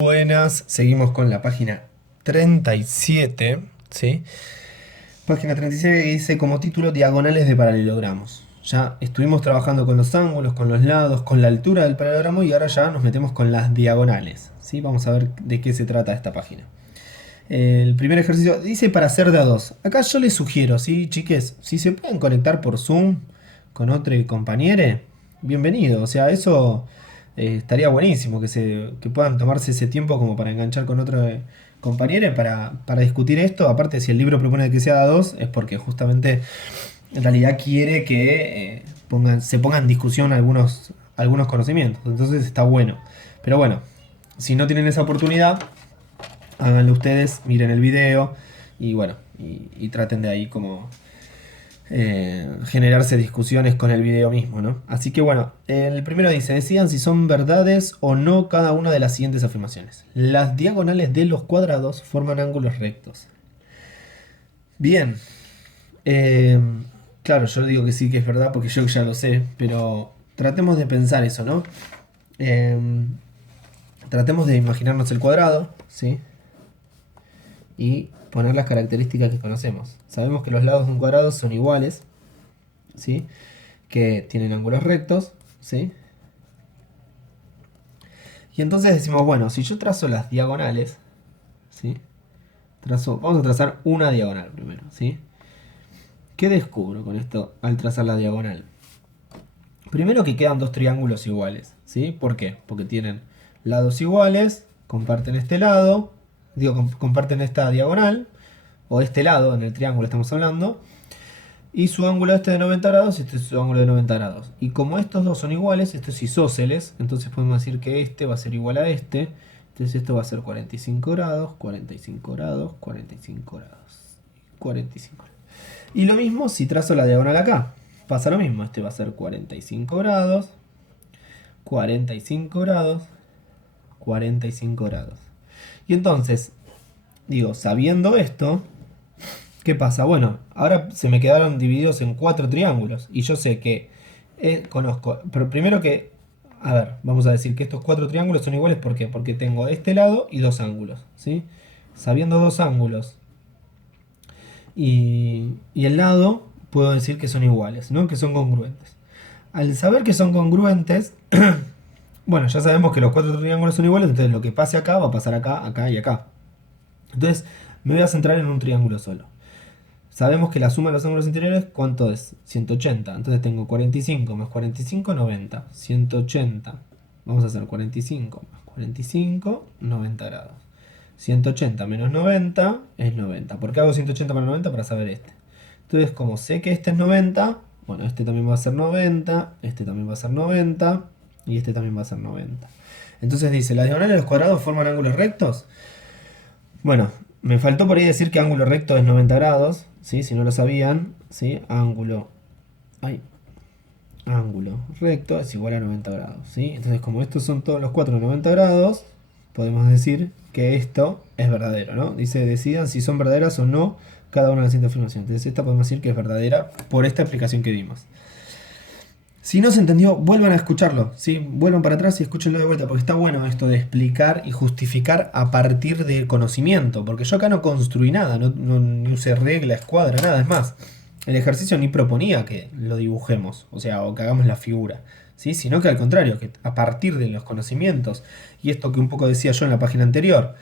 Buenas, seguimos con la página 37, ¿sí? Página 37 que dice como título diagonales de paralelogramos. Ya estuvimos trabajando con los ángulos, con los lados, con la altura del paralelogramo y ahora ya nos metemos con las diagonales, ¿sí? Vamos a ver de qué se trata esta página. El primer ejercicio dice para hacer de a dos. Acá yo les sugiero, ¿sí, chiques? Si se pueden conectar por Zoom con otro compañero, bienvenido. O sea, eso estaría buenísimo, que puedan tomarse ese tiempo como para enganchar con otro compañero para discutir esto. Aparte, si el libro propone que sea de a dos, es porque justamente en realidad quiere que se pongan en discusión algunos conocimientos. Entonces está bueno. Pero bueno, si no tienen esa oportunidad, háganlo ustedes, miren el video y bueno, y traten de ahí como generarse discusiones con el video mismo, ¿no? Así que bueno, el primero dice, decidan si son verdades o no cada una de las siguientes afirmaciones. Las diagonales de los cuadrados forman ángulos rectos. Bien, eh, claro, yo digo que sí que es verdad porque yo ya lo sé, pero tratemos de pensar eso, ¿no? Eh, Tratemos de imaginarnos el cuadrado, ¿sí? Y poner las características que conocemos. Sabemos que los lados de un cuadrado son iguales, ¿sí? Que tienen ángulos rectos, ¿sí? Y entonces decimos, bueno, si yo trazo las diagonales, ¿sí? Vamos a trazar una diagonal primero, ¿sí? ¿Qué descubro con esto al trazar la diagonal? Primero que quedan dos triángulos iguales, ¿sí? ¿Por qué? Porque tienen lados iguales, comparten este lado, comparten esta diagonal, o este lado en el triángulo estamos hablando, y su ángulo este de 90 grados y este es su ángulo de 90 grados. Y como estos dos son iguales, esto es isósceles, entonces podemos decir que este va a ser igual a este. Entonces esto va a ser 45 grados, 45 grados, 45 grados, 45 grados. Y lo mismo si trazo la diagonal acá. Pasa lo mismo, este va a ser 45 grados, 45 grados, 45 grados. Y entonces, digo, sabiendo esto, ¿qué pasa? Bueno, ahora se me quedaron divididos en cuatro triángulos. Y yo sé que conozco. Pero primero que. A ver, vamos a decir que estos cuatro triángulos son iguales. ¿Por qué? Porque tengo este lado y dos ángulos. ¿Sí? Sabiendo dos ángulos y el lado, puedo decir que son iguales, ¿no? Que son congruentes. Al saber que son congruentes, bueno, ya sabemos que los cuatro triángulos son iguales. Entonces lo que pase acá va a pasar acá, acá y acá. Entonces me voy a centrar en un triángulo solo. Sabemos que la suma de los ángulos interiores, ¿cuánto es? 180. Entonces tengo 45 más 45, 90. 180. Vamos a hacer 45 más 45, 90 grados. 180 menos 90 es 90. ¿Por qué hago 180 menos 90? Para saber este. Entonces, como sé que este es 90, bueno, este también va a ser 90, este también va a ser 90 y este también va a ser 90. Entonces dice, ¿las diagonales de los cuadrados forman ángulos rectos? Bueno, me faltó por ahí decir que ángulo recto es 90 grados, ¿sí? Si no lo sabían, ¿sí? Ángulo recto es igual a 90 grados, ¿sí? Entonces, como estos son todos los cuatro 90 grados, podemos decir que esto es verdadero, ¿no? Dice, decidan si son verdaderas o no cada una de las siguientes afirmaciones. Entonces, esta podemos decir que es verdadera por esta explicación que dimos. Si no se entendió, vuelvan a escucharlo, ¿sí? Vuelvan para atrás y escúchenlo de vuelta, porque está bueno esto de explicar y justificar a partir de conocimiento, porque yo acá no construí nada, ni usé regla, escuadra, nada, es más, el ejercicio ni proponía que lo dibujemos, o sea, o que hagamos la figura, ¿sí? Sino que al contrario, que a partir de los conocimientos, y esto que un poco decía yo en la página anterior,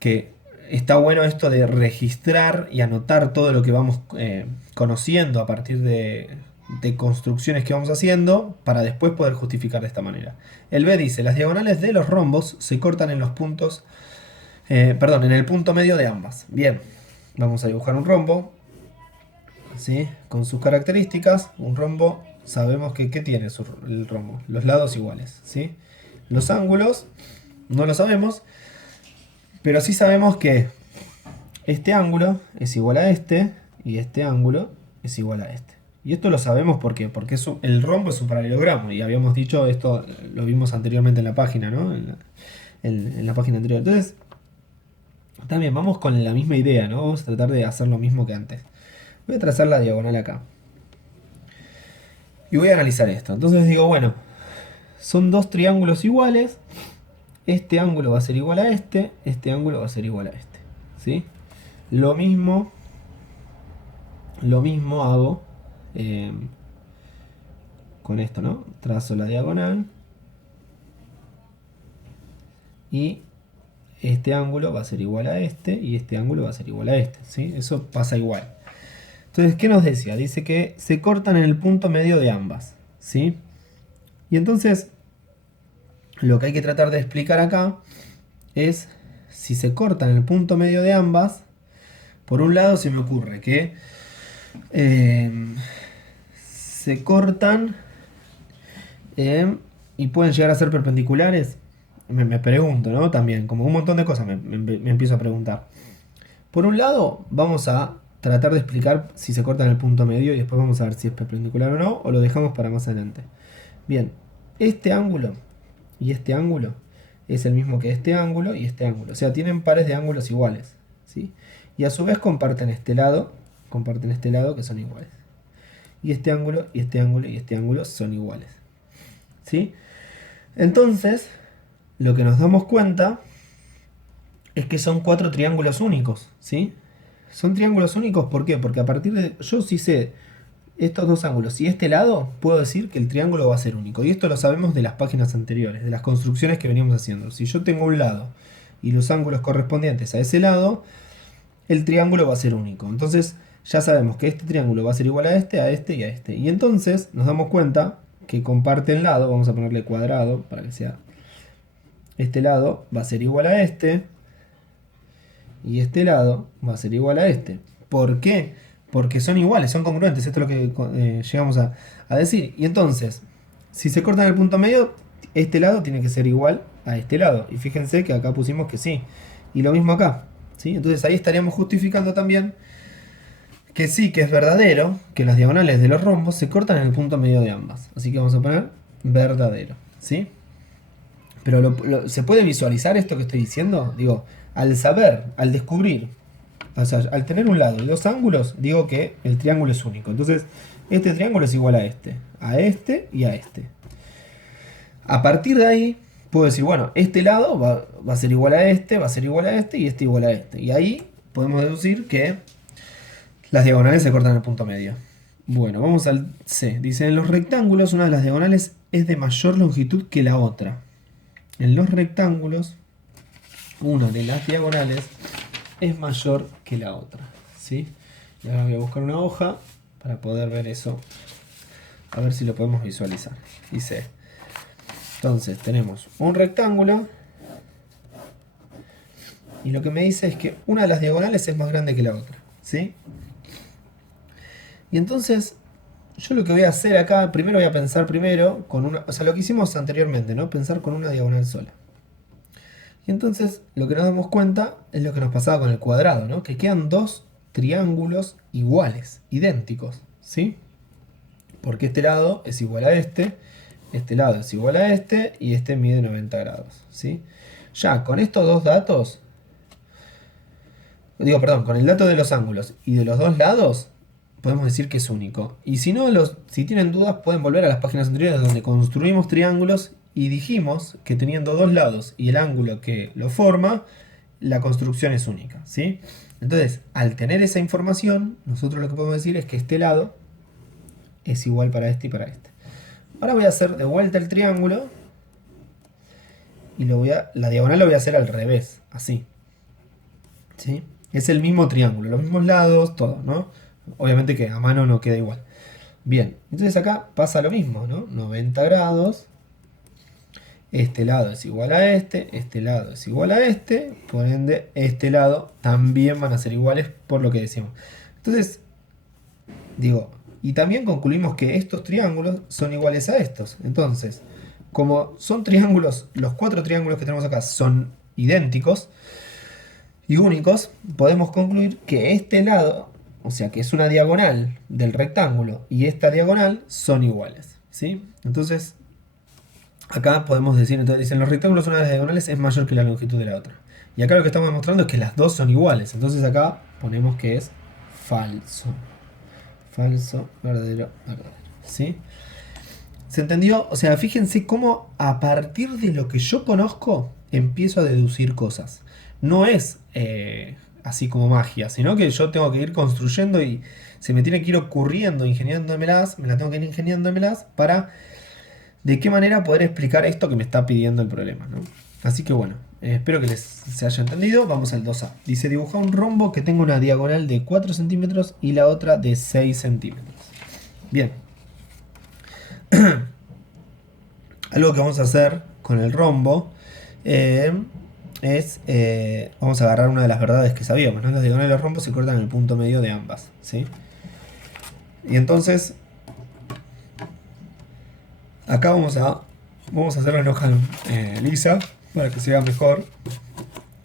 que está bueno esto de registrar y anotar todo lo que vamos conociendo a partir de construcciones que vamos haciendo para después poder justificar de esta manera. El B dice, las diagonales de los rombos se cortan en los puntos, en el punto medio de ambas. Bien, vamos a dibujar un rombo, ¿sí? Con sus características. Un rombo, sabemos que ¿qué tiene el rombo? Los lados iguales, ¿sí? Los ángulos, no lo sabemos, pero sí sabemos que este ángulo es igual a este y este ángulo es igual a este. Y esto lo sabemos porque el rombo es un paralelogramo. Y habíamos dicho esto, lo vimos anteriormente en la página, ¿no? En la página anterior. Entonces, también vamos con la misma idea, ¿no? Vamos a tratar de hacer lo mismo que antes. Voy a trazar la diagonal acá. Y voy a analizar esto. Entonces digo, bueno, son dos triángulos iguales. este ángulo va a ser igual a este ángulo va a ser igual a este. ¿Sí? Lo mismo hago con esto, ¿no? Trazo la diagonal y este ángulo va a ser igual a este y este ángulo va a ser igual a este, ¿sí? Eso pasa igual. Entonces, ¿qué nos decía? Dice que se cortan en el punto medio de ambas, ¿sí? Y entonces, lo que hay que tratar de explicar acá es si se cortan en el punto medio de ambas. Por un lado se me ocurre que se cortan y pueden llegar a ser perpendiculares. Me pregunto, ¿no? También, como un montón de cosas me empiezo a preguntar. Por un lado, vamos a tratar de explicar si se corta en el punto medio y después vamos a ver si es perpendicular o no, o lo dejamos para más adelante. Bien, este ángulo y este ángulo es el mismo que este ángulo y este ángulo. O sea, tienen pares de ángulos iguales, ¿sí? Y a su vez comparten este lado que son iguales. Y este ángulo y este ángulo y este ángulo son iguales, ¿sí? Entonces, lo que nos damos cuenta es que son 4 triángulos únicos, ¿sí? Son triángulos únicos, ¿por qué? Porque a partir de... Yo sí sé estos dos ángulos y este lado, puedo decir que el triángulo va a ser único. Y esto lo sabemos de las páginas anteriores, de las construcciones que veníamos haciendo. Si yo tengo un lado y los ángulos correspondientes a ese lado, el triángulo va a ser único. Entonces ya sabemos que este triángulo va a ser igual a este y a este. Y entonces nos damos cuenta que comparten lado, vamos a ponerle cuadrado para que sea... Este lado va a ser igual a este y este lado va a ser igual a este. ¿Por qué? Porque son iguales, son congruentes. Esto es lo que llegamos a decir. Y entonces, si se cortan el punto medio, este lado tiene que ser igual a este lado. Y fíjense que acá pusimos que sí. Y lo mismo acá, ¿sí? Entonces ahí estaríamos justificando también que sí, que es verdadero, que las diagonales de los rombos se cortan en el punto medio de ambas. Así que vamos a poner verdadero, ¿sí? Pero ¿se puede visualizar esto que estoy diciendo? Digo, al saber, al descubrir, o sea, al tener un lado y dos ángulos, digo que el triángulo es único. Entonces, este triángulo es igual a este y a este. A partir de ahí, puedo decir, bueno, este lado va a ser igual a este, va a ser igual a este y este igual a este. Y ahí podemos deducir que las diagonales se cortan en el punto medio. Bueno, vamos al C. Dice, en los rectángulos una de las diagonales es de mayor longitud que la otra. En los rectángulos, una de las diagonales es mayor que la otra, ¿sí? Y ahora voy a buscar una hoja para poder ver eso, a ver si lo podemos visualizar. Dice, entonces tenemos un rectángulo y lo que me dice es que una de las diagonales es más grande que la otra, ¿sí? Y entonces yo lo que voy a hacer acá, primero voy a pensar con una, o sea, lo que hicimos anteriormente, ¿no? Pensar con una diagonal sola. Y entonces lo que nos damos cuenta es lo que nos pasaba con el cuadrado, ¿no? Que quedan dos triángulos iguales, idénticos, ¿sí? Porque este lado es igual a este lado es igual a este y este mide 90 grados, ¿sí? Ya con estos dos datos, con el dato de los ángulos y de los dos lados, podemos decir que es único. Y si no, si tienen dudas, pueden volver a las páginas anteriores donde construimos triángulos y dijimos que teniendo dos lados y el ángulo que lo forma, la construcción es única, ¿sí? Entonces, al tener esa información, nosotros lo que podemos decir es que este lado es igual para este y para este. Ahora voy a hacer de vuelta el triángulo y la diagonal lo voy a hacer al revés, así, ¿sí? Es el mismo triángulo, los mismos lados, todo, ¿no? Obviamente que a mano no queda igual. Bien, entonces acá pasa lo mismo, ¿no? 90 grados. Este lado es igual a este lado es igual a por ende este lado también van a ser iguales por lo que decimos. Entonces, y también concluimos que estos triángulos son iguales a estos. Entonces, como son triángulos, los 4 triángulos que tenemos acá son idénticos y únicos, podemos concluir que este lado, o sea que es una diagonal del rectángulo y esta diagonal son iguales, ¿sí? Entonces, acá podemos decir, entonces dicen los rectángulos, una de las diagonales es mayor que la longitud de la otra. Y acá lo que estamos demostrando es que las dos son iguales. Entonces acá ponemos que es falso. Falso, verdadero, verdadero. ¿Sí? ¿Se entendió? O sea, fíjense cómo a partir de lo que yo conozco, empiezo a deducir cosas. No es así como magia, sino que yo tengo que ir construyendo y se me tiene que ir ocurriendo, ingeniándomelas, me la tengo que ir ingeniándomelas para de qué manera poder explicar esto que me está pidiendo el problema, ¿no? Así que bueno, espero que se haya entendido. Vamos al 2A. Dice dibujar un rombo que tenga una diagonal de 4 centímetros y la otra de 6 centímetros. Bien. Algo que vamos a hacer con el rombo vamos a agarrar una de las verdades que sabíamos, ¿no? Las diagonales de los rombos se cortan en el punto medio de ambas, ¿sí? Y entonces acá vamos a hacer la hoja lisa para que se vea mejor.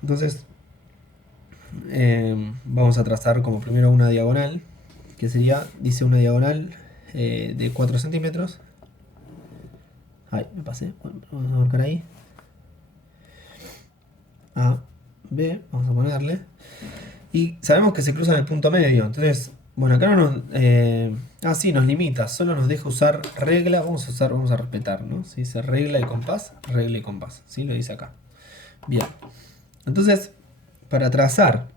Entonces vamos a trazar como primero una diagonal, que sería, dice una diagonal de 4 centímetros. Ay, me pasé. Bueno, vamos a marcar ahí. A, B, vamos a ponerle. Y sabemos que se cruzan el punto medio. Entonces, bueno, acá no nos... sí, nos limita. Solo nos deja usar regla. Vamos a respetar, ¿no? Se dice regla y compás. Regla y compás. ¿Sí? Lo dice acá. Bien. Entonces, para trazar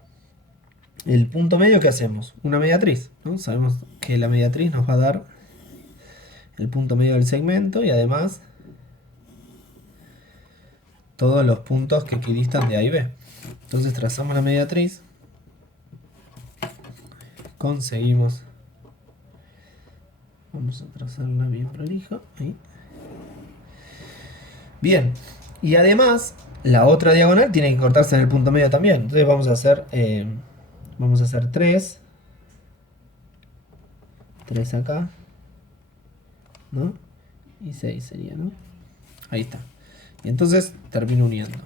el punto medio, ¿qué hacemos? Una mediatriz, ¿no? Sabemos que la mediatriz nos va a dar el punto medio del segmento y además todos los puntos que equidistan de A y B. Entonces trazamos la mediatriz, conseguimos, vamos a trazarla bien prolija, ahí. Bien, y además la otra diagonal tiene que cortarse en el punto medio también. Entonces vamos a hacer 3 acá, ¿no? Y 6 sería, ¿no? Ahí está. Y entonces termino uniendo.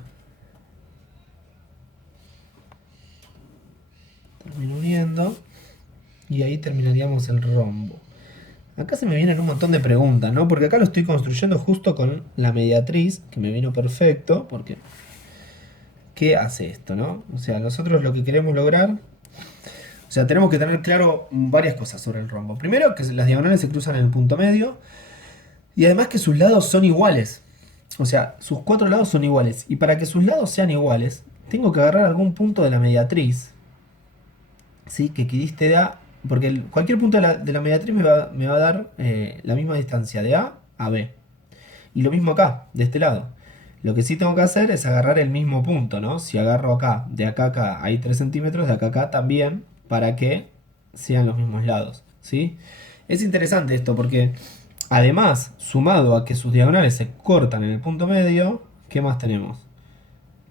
Y ahí terminaríamos el rombo. Acá se me vienen un montón de preguntas, ¿no? Porque acá lo estoy construyendo justo con la mediatriz, que me vino perfecto, porque ¿qué hace esto, no? O sea, nosotros lo que queremos lograr... O sea, tenemos que tener claro varias cosas sobre el rombo. Primero, que las diagonales se cruzan en el punto medio. Y además que sus lados son iguales. O sea, sus 4 lados son iguales. Y para que sus lados sean iguales, tengo que agarrar algún punto de la mediatriz, ¿sí? Que equidiste de A. Porque cualquier punto de la mediatriz me va a dar la misma distancia de A a B. Y lo mismo acá, de este lado. Lo que sí tengo que hacer es agarrar el mismo punto, ¿no? Si agarro acá, de acá a acá hay 3 centímetros, de acá a acá también, para que sean los mismos lados, ¿sí? Es interesante esto porque además, sumado a que sus diagonales se cortan en el punto medio, ¿qué más tenemos?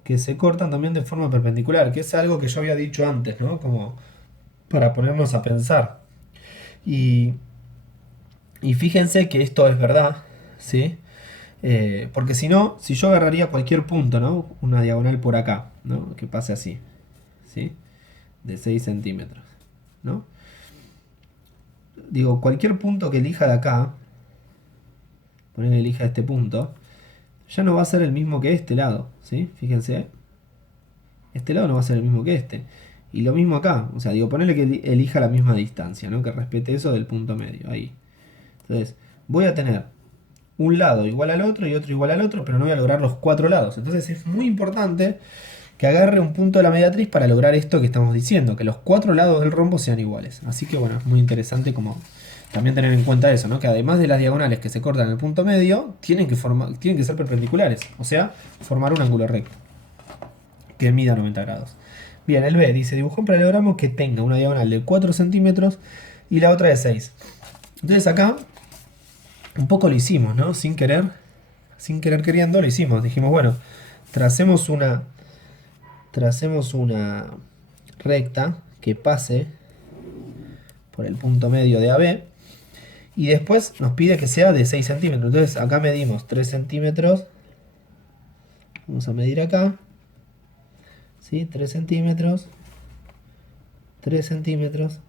Que se cortan también de forma perpendicular, que es algo que yo había dicho antes, ¿no? Como para ponernos a pensar. Y fíjense que esto es verdad, ¿sí? Porque si no, si yo agarraría cualquier punto, ¿no? Una diagonal por acá, ¿no? Que pase así, ¿sí? De 6 centímetros, ¿no? Digo, cualquier punto que elija de acá, poner elija este punto, ya no va a ser el mismo que este lado, ¿sí? Fíjense, este lado no va a ser el mismo que este. Y lo mismo acá, o sea, digo, ponerle que elija la misma distancia, ¿no? Que respete eso del punto medio, ahí. Entonces, voy a tener un lado igual al otro y otro igual al otro, pero no voy a lograr los 4 lados. Entonces es muy importante que agarre un punto de la mediatriz para lograr esto que estamos diciendo, que los 4 lados del rombo sean iguales. Así que bueno, es muy interesante como también tener en cuenta eso, ¿no? Que además de las diagonales que se cortan en el punto medio, tienen que ser perpendiculares, o sea, formar un ángulo recto que mida 90 grados. Bien, el B dice, dibujó un paralelogramo que tenga una diagonal de 4 centímetros y la otra de 6. Entonces acá un poco lo hicimos, ¿no? Sin querer queriendo lo hicimos. Dijimos, bueno, tracemos una recta que pase por el punto medio de AB y después nos pide que sea de 6 centímetros. Entonces acá medimos 3 centímetros. Vamos a medir acá. ¿Sí? 3 centímetros. 3 centímetros.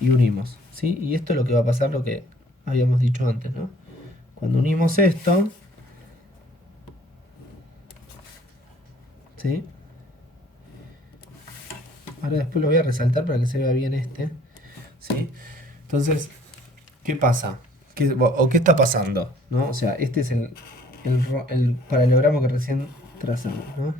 Y unimos. ¿Sí? Y esto es lo que va a pasar, lo que habíamos dicho antes, ¿no? Cuando unimos esto, ¿sí? Ahora después lo voy a resaltar para que se vea bien este, ¿sí? Entonces, ¿qué pasa? ¿Qué está pasando? ¿No? O sea, este es el paralelogramo que recién trazamos, ¿no?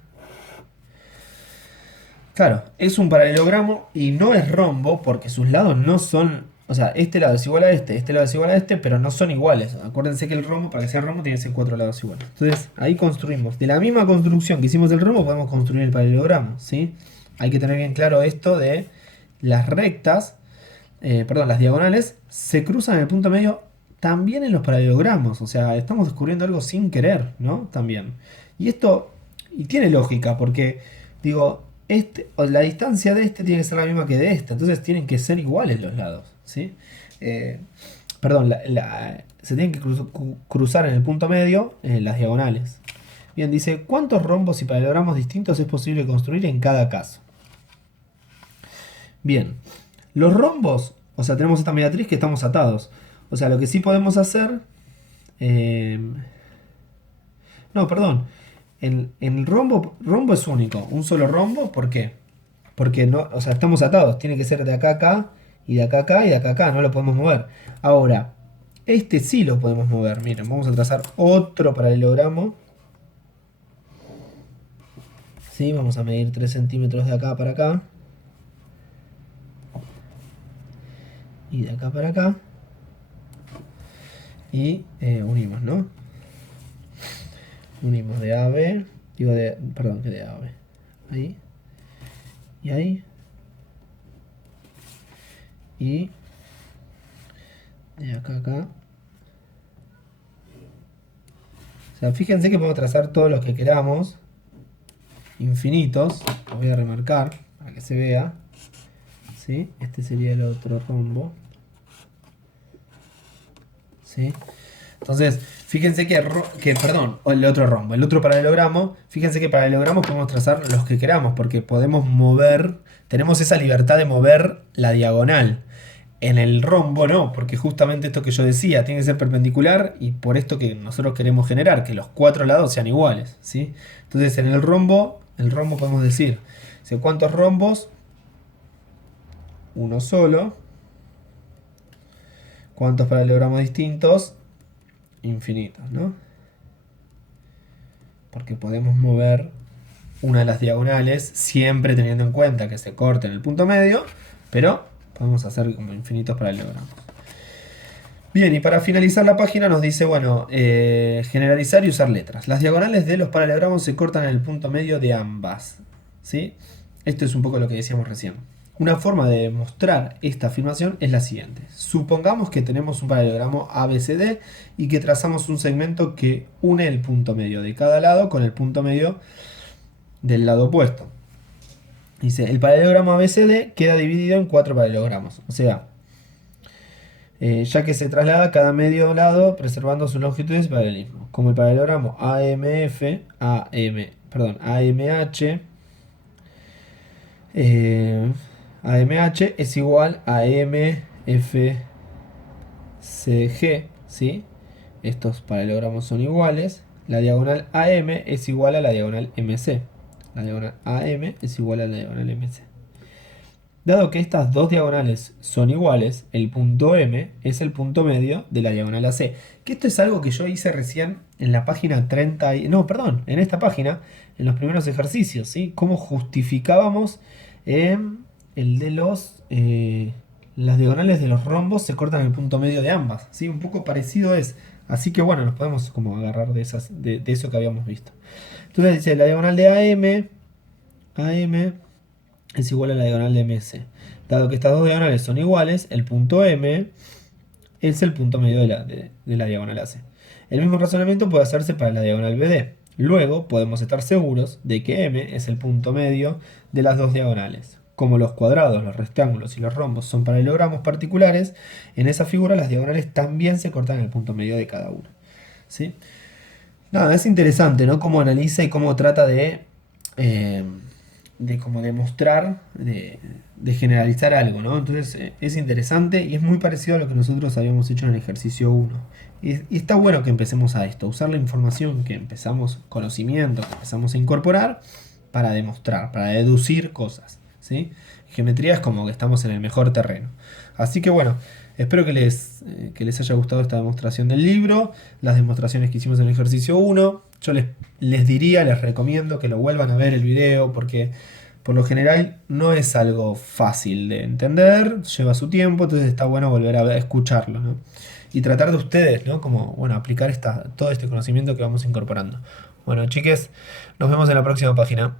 Claro, es un paralelogramo y no es rombo porque sus lados no son... O sea, este lado es igual a este lado es igual a este, pero no son iguales. Acuérdense que el rombo, para que sea rombo, tiene que ser 4 lados iguales. Entonces, ahí construimos. De la misma construcción que hicimos el rombo, podemos construir el paralelogramo, ¿sí? Hay que tener bien claro esto de las rectas, perdón, las diagonales, se cruzan en el punto medio también en los paralelogramos. O sea, estamos descubriendo algo sin querer, ¿no? También. Y esto, y tiene lógica, porque, digo, la distancia de este tiene que ser la misma que de este, entonces tienen que ser iguales los lados, ¿sí? Eh, Perdón, se tienen que cruzar en el punto medio las diagonales. Bien, dice, ¿cuántos rombos y paralelogramos distintos es posible construir en cada caso? Bien, los rombos, o sea, tenemos esta mediatriz que estamos atados. O sea, lo que sí podemos hacer... eh, no, perdón. En el rombo es único. Un solo rombo, ¿por qué? Porque no, o sea, estamos atados. Tiene que ser de acá a acá, y de acá a acá, y de acá a acá. No lo podemos mover. Ahora, este sí lo podemos mover. Miren, vamos a trazar otro paralelogramo. ¿Sí? Vamos a medir 3 centímetros de acá para acá. Y de acá para acá. Y unimos, ¿no? Unimos de A a B. Digo de... Perdón, que de A a B. Ahí. Y ahí. Y de acá a acá. O sea, fíjense que podemos trazar todos los que queramos. Infinitos. Los voy a remarcar para que se vea. ¿Sí? Este sería el otro rombo. ¿Sí? Entonces, fíjense perdón, el otro rombo, el otro paralelogramo, fíjense que paralelogramos podemos trazar los que queramos, porque podemos mover, tenemos esa libertad de mover la diagonal. En el rombo no, porque justamente esto que yo decía, tiene que ser perpendicular y por esto que nosotros queremos generar, que los 4 lados sean iguales, ¿sí? Entonces en el rombo podemos decir, ¿cuántos rombos? Uno solo. ¿Cuántos paralelogramos distintos? Infinitos, ¿no? Porque podemos mover una de las diagonales siempre teniendo en cuenta que se corte en el punto medio, pero podemos hacer como infinitos paralelogramos. Bien, y para finalizar la página nos dice, bueno, generalizar y usar letras. Las diagonales de los paralelogramos se cortan en el punto medio de ambas, ¿sí? Esto es un poco lo que decíamos recién. Una forma de demostrar esta afirmación es la siguiente. Supongamos que tenemos un paralelogramo ABCD y que trazamos un segmento que une el punto medio de cada lado con el punto medio del lado opuesto. Dice, el paralelogramo ABCD queda dividido en 4 paralelogramos. O sea, ya que se traslada cada medio lado preservando sus longitudes y paralelismo. Como el paralelogramo AMH AMH es igual a MFCG, ¿sí? Estos paralelogramos son iguales. La diagonal AM es igual a la diagonal MC. La diagonal AM es igual a la diagonal MC. Dado que estas dos diagonales son iguales, el punto M es el punto medio de la diagonal AC. Que esto es algo que yo hice recién en la página 30... No, perdón, en esta página, en los primeros ejercicios, ¿sí? Cómo justificábamos el de las diagonales de los rombos se cortan en el punto medio de ambas, ¿sí? Un poco parecido es. Así que bueno, nos podemos como agarrar de eso que habíamos visto. Entonces dice, la diagonal de AM es igual a la diagonal de MC. Dado que estas dos diagonales son iguales, el punto M es el punto medio de la diagonal AC. El mismo razonamiento puede hacerse para la diagonal BD. Luego podemos estar seguros de que M es el punto medio de las dos diagonales. Como los cuadrados, los rectángulos y los rombos son paralelogramos particulares, en esa figura las diagonales también se cortan en el punto medio de cada uno, ¿sí? Nada, es interesante, ¿no? Cómo analiza y cómo trata de cómo demostrar, de generalizar algo, ¿no? Entonces es interesante y es muy parecido a lo que nosotros habíamos hecho en el ejercicio 1. Y está bueno que empecemos a esto, usar la información que empezamos, conocimiento que empezamos a incorporar para demostrar, para deducir cosas, ¿sí? Geometría es como que estamos en el mejor terreno. Así que bueno, Espero que les haya gustado esta demostración del libro, las demostraciones que hicimos en el ejercicio 1. Yo les diría, les recomiendo que lo vuelvan a ver el video porque por lo general no es algo fácil de entender, lleva su tiempo, entonces está bueno volver a escucharlo, ¿no? Y tratar de ustedes, ¿no? Como, bueno, aplicar todo este conocimiento que vamos incorporando. Bueno, chiques, nos vemos en la próxima página.